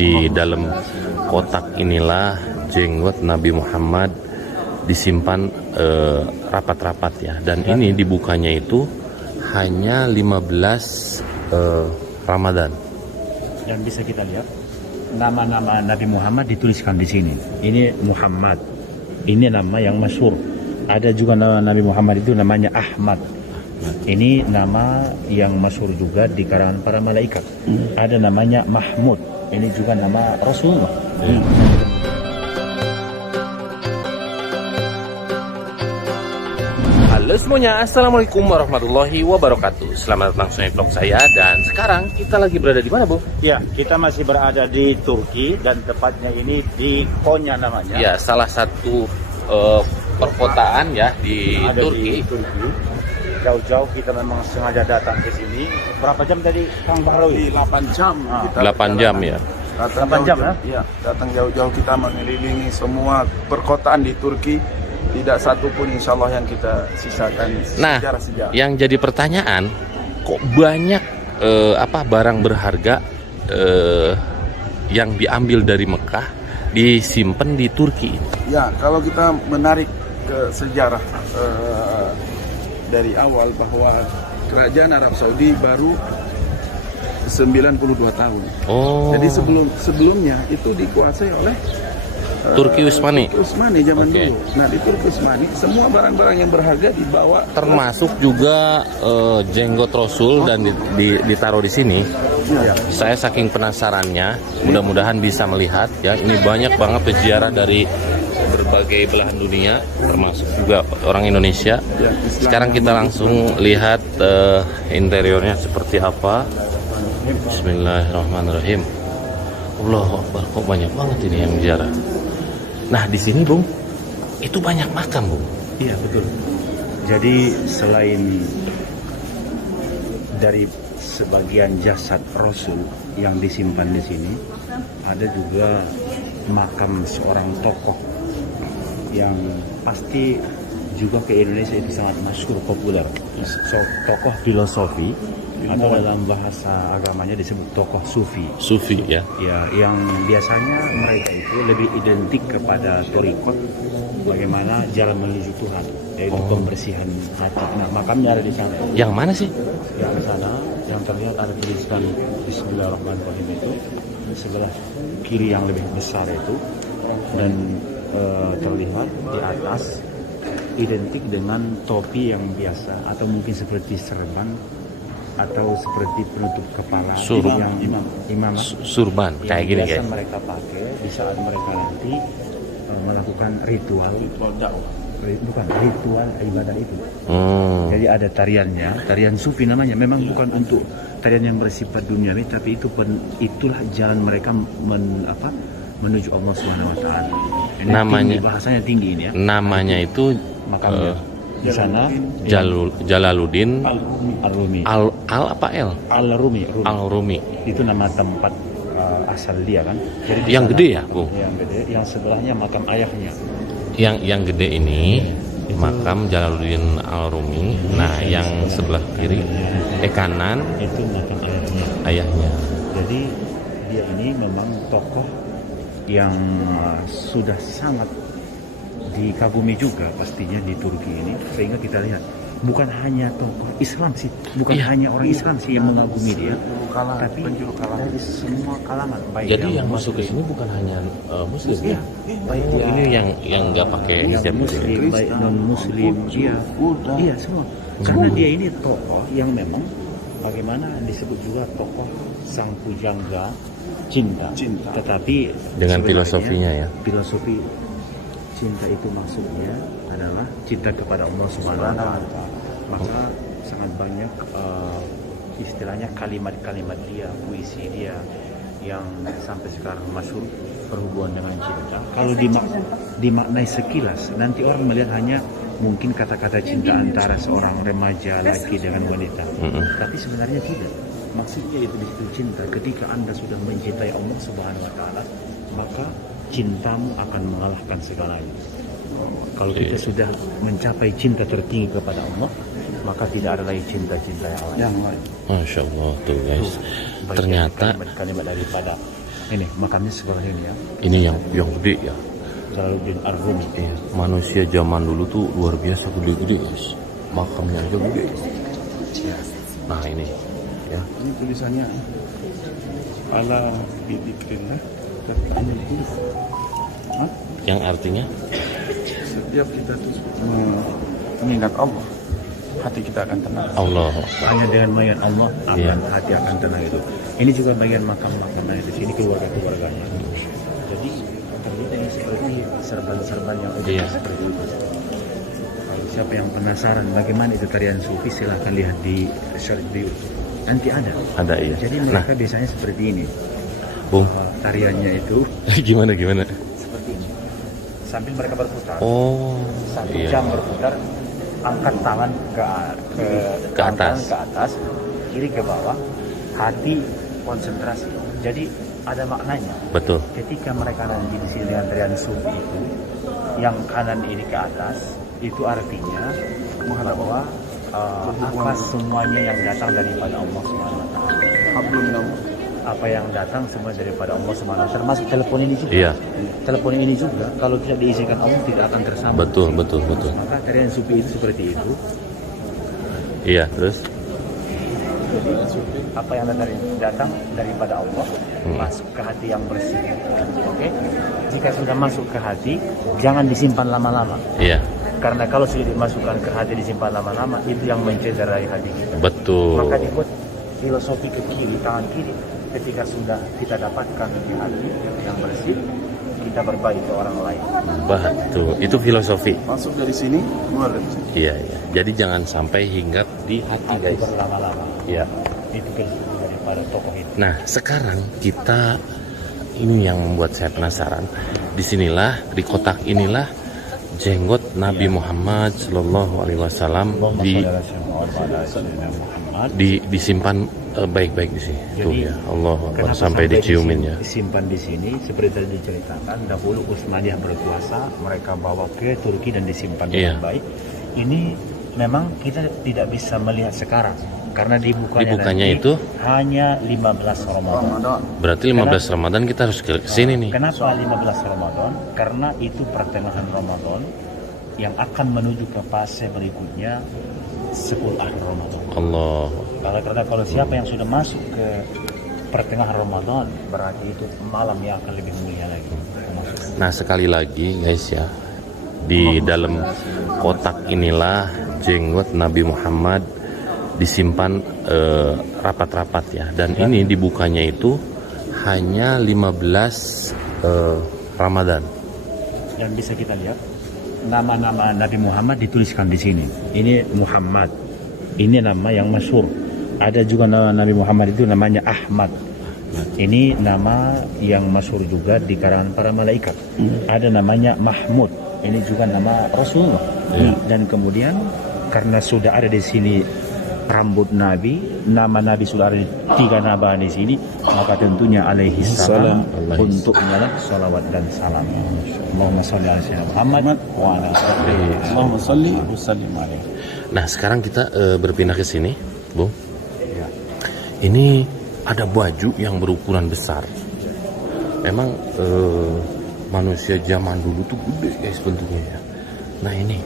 Di dalam kotak inilah jenggot Nabi Muhammad disimpan rapat-rapat ya. Dan ini dibukanya itu hanya 15 Ramadan. Yang bisa kita lihat nama-nama Nabi Muhammad dituliskan di sini. Ini Muhammad. Ini nama yang masyhur. Ada juga nama Nabi Muhammad itu namanya Ahmad. Ini nama yang masyhur juga di kalangan para malaikat. Ada namanya Mahmud. Ini juga nama Rasulullah. Halo semuanya, assalamualaikum warahmatullahi wabarakatuh. Selamat datang di vlog saya. Dan sekarang kita lagi berada di mana, Bu? Ya, kita masih berada di Turki dan tepatnya ini di Konya namanya. Ya, salah satu perkotaan ya di Turki. Jauh-jauh kita memang sengaja datang ke sini. Berapa jam tadi, Kang Bahrawi? 8 jam. 8 jam ya. 8 jam ya? Iya, datang jauh-jauh kita mengelilingi semua perkotaan di Turki. Tidak satu pun insya Allah yang kita sisakan sejarah-sejarah. Yang jadi pertanyaan, kok banyak barang berharga yang diambil dari Mekah disimpan di Turki? Ya, kalau kita menarik ke sejarah dari awal bahwa kerajaan Arab Saudi baru 92 tahun. Oh. Jadi sebelumnya itu dikuasai oleh Turki Utsmani. Utsmani zaman dulu. Nah, di Turki Utsmani semua barang-barang yang berharga dibawa, termasuk juga jenggot Rasul dan ditaruh di sini. Ya. Saya saking penasarannya, mudah-mudahan bisa melihat ya. Ini banyak banget peziarah dari berbagai belahan dunia, termasuk juga orang Indonesia. Ya, Sekarang kita langsung lihat interiornya seperti apa. Bismillahirrahmanirrahim. Allahu Akbar, kok banyak banget ini yang ziarah. Nah, di sini, Bung, itu banyak makam, Bung. Iya, betul. Jadi selain dari sebagian jasad Rasul yang disimpan di sini, ada juga makam seorang tokoh yang pasti juga ke Indonesia itu sangat masyhur, populer. Tokoh filosofi atau dalam bahasa agamanya disebut tokoh sufi. Sufi ya. Ya, yang biasanya mereka itu lebih identik kepada thariqat, bagaimana jalan menuju Tuhan, yaitu pembersihan hati. Nah, makamnya ada di sana. Yang mana sih? Yang di sana, yang terlihat ada tulisan Bismillahirrahmanirrahim itu sebelah kiri yang lebih besar itu, dan terlihat di atas identik dengan topi yang biasa atau mungkin seperti serban atau seperti penutup kepala yang imam surban kayak gini biasa guys. Mereka pakai di saat mereka nanti melakukan ritual ibadah itu. Jadi ada tariannya, tarian sufi namanya. Memang bukan untuk tarian yang bersifat duniawi, tapi itulah jalan mereka menuju Allah Subhanahu wa taala. Namanya bahasanya tinggi ini ya. Namanya itu Makamnya di sana Jalaluddin Al-Rumi. Al-Rumi. Itu nama tempat asal dia kan. Jadi yang sana, gede ya, Bung? Yang gede, yang sebelahnya makam ayahnya. Yang gede ini makam Jalaluddin Al-Rumi. Nah, yang sebelah kiri kanan itu makam ayahnya. Jadi dia ini memang tokoh yang sudah sangat dikagumi juga pastinya di Turki ini, sehingga kita lihat bukan hanya tokoh Islam sih, hanya orang Islam sih yang mengagumi dia, tapi dari semua kalangan. Jadi yang masuk ke sini bukan hanya Muslim ya? Baik ini yang nggak pakai hijab Muslim, baik non Muslim, iya semua. Karena dia ini tokoh yang memang bagaimana disebut juga tokoh sang pujangga cinta. Tetapi dengan filosofinya ya. Filosofi cinta itu maksudnya adalah cinta kepada Allah Subhanahu wa taala. Maka sangat banyak istilahnya kalimat-kalimat dia, puisi dia yang sampai sekarang masyhur berhubungan dengan cinta. Kalau dimaknai sekilas, nanti orang melihat hanya mungkin kata-kata cinta antara seorang remaja laki dengan wanita. Tapi sebenarnya tidak. Maksudnya itu disitu cinta. Ketika Anda sudah mencintai Allah Subhanahu wa taala, maka cintamu akan mengalahkan segalanya. Kalau kita sudah mencapai cinta tertinggi kepada Allah, maka tidak ada lagi cinta-cinta yang lain. Masya Allah tuh guys. Ternyata kalimat daripada Ini makamnya sebelah ini ya. Ini yang gede ya. Jalaluddin Ar-Rumi. Iya, manusia zaman dulu tuh luar biasa gede-gede, guys. Makamnya aja gede. Nah ini ya. Ini tulisannya ala bidikrillah Yang artinya setiap kita tuh mengingat Allah, hati kita akan tenang. Allah. Hanya dengan mengingat Allah akan Iya. hati akan tenang itu. Ini juga bagian makam-makamnya di sini keluarga-keluarganya. Jadi terlihat ini seperti serban-serban yang udah Iya. seperti itu. Kalau siapa yang penasaran bagaimana itu tarian sufi silahkan lihat di short di YouTube. Nanti ada. Ada ya. Jadi Nah, mereka biasanya seperti ini. Bung, Tariannya itu gimana? seperti ini. Sambil mereka berputar. Oh, 1 iya. jam berputar, angkat tangan ke Ke atas. ke atas, kiri ke bawah, hati konsentrasi. Jadi ada maknanya. Betul. Ketika mereka nanti di sini dengan tarian sufi itu, yang kanan ini ke atas, itu artinya bahwa apa semuanya yang datang daripada Allah Subhanahu Wa Taala. Hablum minallah. Apa yang datang semua daripada Allah Subhanahu Wa Taala. Termasuk telepon ini juga. Iya, Telepon ini juga kalau tidak diisikan Allah tidak akan tersambung. betul. Maka tarian sufi itu seperti itu. Iya, terus Apa yang datang daripada Allah masuk ke hati yang bersih. Oke? Jika sudah masuk ke hati, jangan disimpan lama-lama. iya, Karena kalau sudah dimasukkan ke hati disimpan lama-lama, itu yang mencederai hati kita. betul. Maka dibuat filosofi ke kiri, tangan kiri. Ketika sudah kita dapatkan di hati yang bersih, kita berbagi ke orang lain. Betul. Itu filosofi. Masuk dari sini, keluar dari sini. Iya. Jadi jangan sampai hinggap di hati, Hati guys. berlama-lama. Iya. Itu filosofi daripada tokoh itu. Nah, sekarang kita ini yang membuat saya penasaran. Disinilah di kotak inilah jenggot Nabi Muhammad Shallallahu Alaihi Wasallam disimpan baik-baik di sini. Tuh ya, Allah Akbar, sampai diciumin ya. Disimpan di sini seperti tadi diceritakan dahulu Utsmaniyah berkuasa, mereka bawa ke Turki dan disimpan Iya. dengan baik. Ini memang kita tidak bisa melihat sekarang karena Dibukanya nanti itu hanya 15 Ramadan. Ramadan. berarti 15 Ramadan kita harus ke sini nih. Kenapa 15 Ramadan? Karena itu pertengahan Ramadan yang akan menuju ke fase berikutnya 10 akhir Ramadan. Allah. Karena kalau siapa yang sudah masuk ke pertengahan Ramadan berarti itu malam yang akan lebih mulia lagi. Nah, sekali lagi guys ya, di dalam kotak inilah jenggot Nabi Muhammad disimpan rapat-rapat ya, dan ini dibukanya itu hanya 15 Ramadan. Dan bisa kita lihat nama-nama Nabi Muhammad dituliskan di sini. Ini Muhammad. Ini nama yang masyhur. Ada juga nama Nabi Muhammad itu namanya Ahmad. Ini nama yang masyhur juga di kalangan para malaikat. Ada namanya Mahmud. Ini juga nama Rasulullah. Dan kemudian karena sudah ada di sini rambut Nabi, nama Nabi sudah ada 3 nama di sini, maka tentunya alaihi salam untuk menyalam salawat dan salam. Allahumma sholli ala sayyidina Muhammad wa ala alihi. Allahumma sholli wa sallim alaihi. Nah, sekarang kita berpindah ke sini, Bung. Ya. Ini ada baju yang berukuran besar. Memang manusia zaman dulu tuh gede guys bentuknya ya. Nah, ini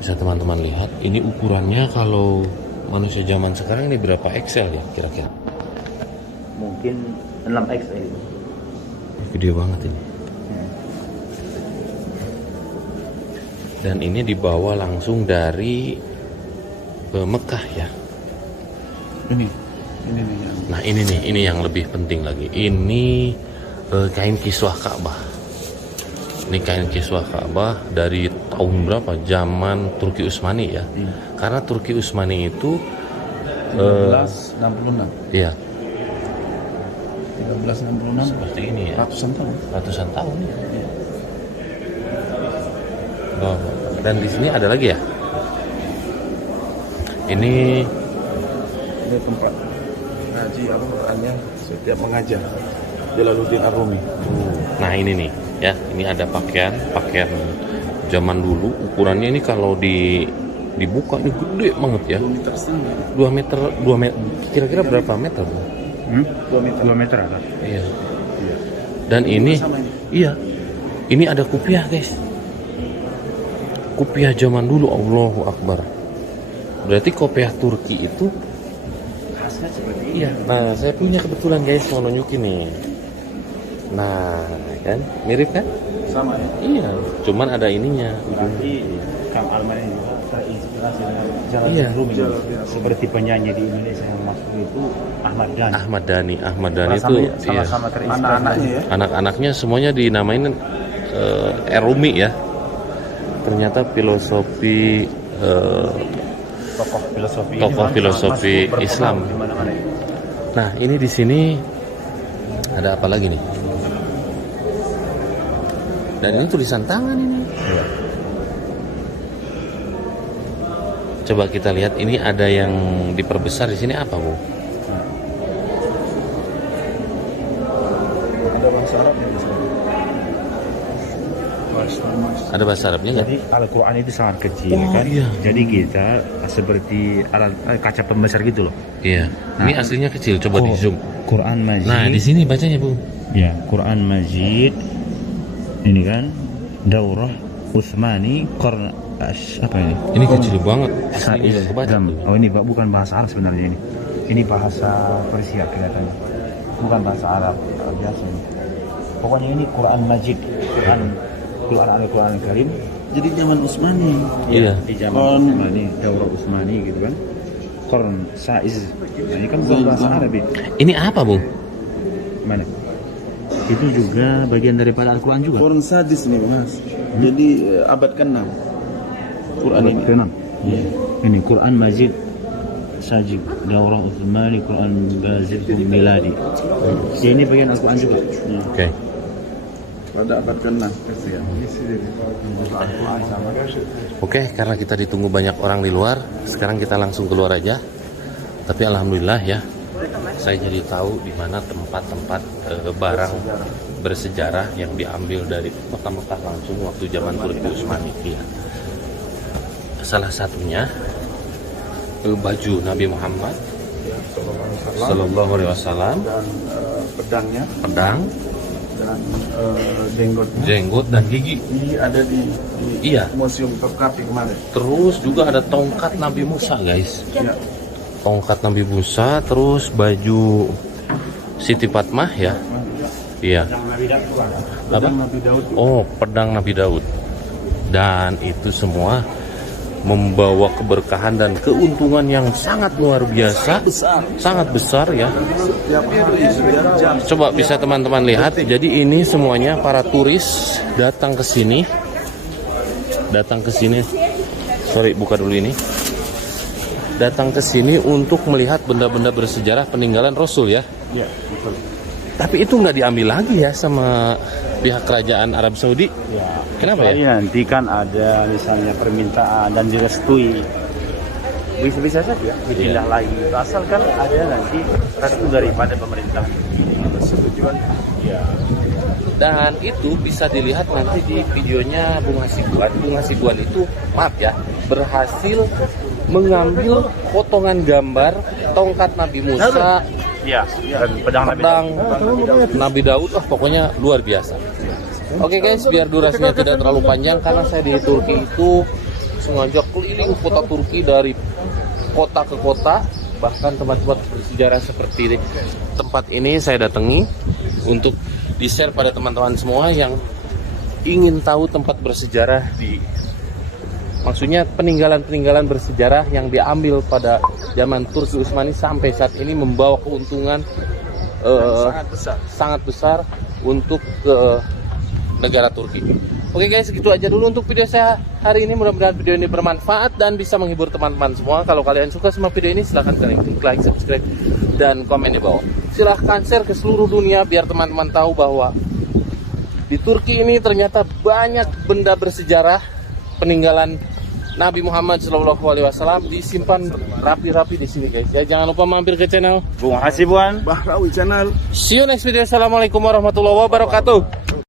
bisa teman-teman lihat, ini ukurannya kalau manusia zaman sekarang ini berapa XL ya kira-kira? Mungkin 6XL. Gede banget ini. Dan ini dibawa langsung dari Mekah ya. Ini nih yang Nah, ini yang lebih penting lagi. Ini kain kiswah Ka'bah. Ini kain kiswah Ka'bah dari tahun berapa? Zaman Turki Utsmani ya. Karena Turki Utsmani itu 1366. ya 1366 seperti ini ya. ratusan tahun. Ratusan tahun ya. Oh, dan di sini ada lagi ya. Ini Ini tempat ngaji apa Qurannya setiap mengajar Jalaluddin Ar-Rumi. nah ini nih ya, ini ada pakaian zaman dulu. Ukurannya ini kalau dibuka ini gede banget ya. 2 meter setengah. 2 meter kira-kira berapa meter, Bu? 2 meter kan? Iya. Dan ini, iya, ini ada kupiah guys. Kupiah zaman dulu, Allahu Akbar. Berarti kopiah Turki itu, Khasnya seperti ini. iya. Nah, saya punya kebetulan guys mau nunjukin nih. Nah, kan mirip kan? Sama ya. Iya, cuman ada ininya. Berarti Kang Alman ini juga terinspirasi dengan Jalan Iya. Rumi. Seperti penyanyi di Indonesia yang masuk itu Ahmad Dhani. Ahmad Dhani itu iya. Sama-sama terinspirasi. Anak-anaknya ya. Anak-anaknya semuanya dinamain Rumi ya. Ternyata filosofi Tokoh filosofi. Tokoh ini filosofi masuk berpengaruh Islam. di mana-mana. Nah, ini di sini ada apa lagi nih? Dan ini tulisan tangan ini. Iya. Coba kita lihat ini ada yang diperbesar di sini apa, Bu? Ada bahasa Arab ya. Ada bahasa Arabnya nggak? Jadi Al-Quran itu sangat kecil Oh, kan. iya. Jadi kita seperti kaca pembesar gitu loh. Iya. Ini aslinya kecil. Coba di zoom. Quran Majid. Nah, di sini bacanya, Bu. Ya, Quran Majid. Ini kan Daurah Utsmani Qarn apa ini? Ini kecil banget. Asli Saiz belum kebaca. Gam. tuh. Oh, ini bukan bahasa Arab sebenarnya ini. Ini bahasa Persia kelihatannya. Bukan bahasa Arab biasa ini. Pokoknya ini Quran Majid. Quran Al-Quran Al-Karim. Jadi zaman Utsmani. Iya. Di zaman Utsmani, Daurah Utsmani gitu kan. Qarn Saiz. Nah, ini kan bukan bahasa Arab ini. Ini apa, Bu? Mana? Itu juga bagian daripada Al-Quran juga. Quran sadis nih Mas. Jadi abad ke-6. Quran ini. Ke-6. Iya. Ini Quran Majid Sajid Daurah Utsmani Quran Bazid Miladi. Ya, ini bagian Al-Quran juga. Oke. Pada abad ke-6. Oke, karena kita ditunggu banyak orang di luar, sekarang kita langsung keluar aja. Tapi alhamdulillah ya, saya jadi tahu di mana tempat-tempat barang bersejarah yang diambil dari kota Mekah langsung waktu zaman Turki Utsmani. Ya. Salah satunya baju Nabi Muhammad Sallallahu Alaihi Wasallam, Dan pedangnya pedang, dan jenggotnya. jenggot dan gigi. Ini ada di Iya. museum Topkapi kemarin. Terus juga ada tongkat Nabi Musa, guys. Ya. Tongkat Nabi Musa, terus baju Siti Fatmah ya. Iya. Apa? Pedang Nabi Daud. Oh, pedang Nabi Daud. Dan itu semua membawa keberkahan dan keuntungan yang sangat luar biasa, sangat besar ya. Setiap hari, setiap jam. Coba bisa teman-teman lihat. Jadi ini semuanya para turis datang ke sini. Sorry, buka dulu ini. Datang ke sini untuk melihat benda-benda bersejarah peninggalan Rasul ya. Ya, betul. Tapi itu nggak diambil lagi ya sama pihak kerajaan Arab Saudi. Ya. Kenapa ya? Kecuali nanti kan ada misalnya permintaan dan direstui. Bisa-bisa saja dipindah lagi. Asalkan ada nanti restu daripada pemerintah. Persetujuan. Ya. Dan itu bisa dilihat nanti di videonya Bung Hasibuan. Bung Hasibuan itu, maaf ya, berhasil mengambil potongan gambar tongkat Nabi Musa, Ya. Dan pedang Nabi pedang Nabi Daud. Pokoknya luar biasa. Oke guys, biar durasinya tidak terlalu panjang karena saya di Turki itu sengaja keliling kota Turki dari kota ke kota, bahkan tempat-tempat bersejarah seperti tempat ini saya datangi untuk di-share pada teman-teman semua yang ingin tahu tempat bersejarah maksudnya peninggalan-peninggalan bersejarah yang diambil pada zaman Turki Utsmani sampai saat ini membawa keuntungan sangat besar untuk negara Turki. Oke guys, segitu aja dulu untuk video saya hari ini. Mudah-mudahan video ini bermanfaat dan bisa menghibur teman-teman semua. Kalau kalian suka sama video ini, silahkan kalian klik like, subscribe, dan komen di bawah. Silahkan share ke seluruh dunia biar teman-teman tahu bahwa di Turki ini ternyata banyak benda bersejarah peninggalan Nabi Muhammad SAW disimpan rapi-rapi di sini guys. Ya, jangan lupa mampir ke channel Bung Hasibuan. Bahrawi Channel. See you next video. Assalamualaikum warahmatullahi wabarakatuh.